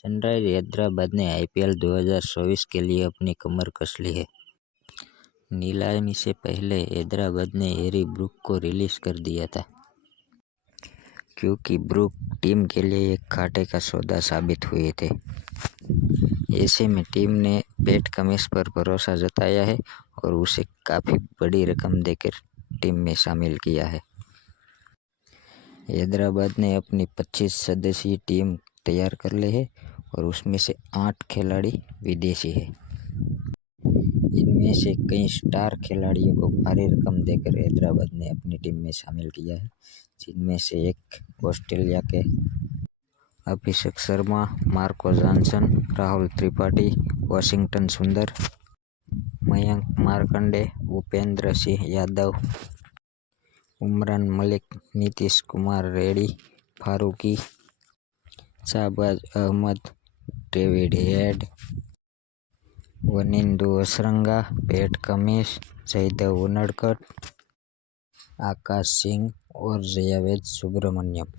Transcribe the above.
Sunrise Hyderabad ने IPL 2024 के लिए अपनी कमर कस ली है। नीलामी से पहले हैदराबाद ने हैरी ब्रूक को रिलीज कर दिया था, क्योंकि ब्रूक टीम के लिए एक घाटे का सौदा साबित हुए थे। ऐसे में टीम ने पैट कमिंस पर भरोसा जताया है और उसे काफ़ी बड़ी रकम देकर टीम में शामिल किया है। हैदराबाद ने अपनी 25 सदस्यीय टीम तैयार कर ली है और उसमें से 8 खिलाड़ी विदेशी हैं। इनमें से कई स्टार खिलाड़ियों को भारी रकम देकर हैदराबाद ने अपनी टीम में शामिल किया है, जिनमें से एक ऑस्ट्रेलिया के Abhishek Sharma, Marco Jansen, Rahul Tripathi, Washington Sundar, Mayank Markande, Bhupendra Singh Yadav, Umran Malik, Nitish Kumar Reddy, Farooqi, Shahbaz Ahmed, David Head, Wanindu Hasaranga, Pat Cummins, Jaydev Unadkat, Akash Singh और जयावेद सुब्रमण्यम।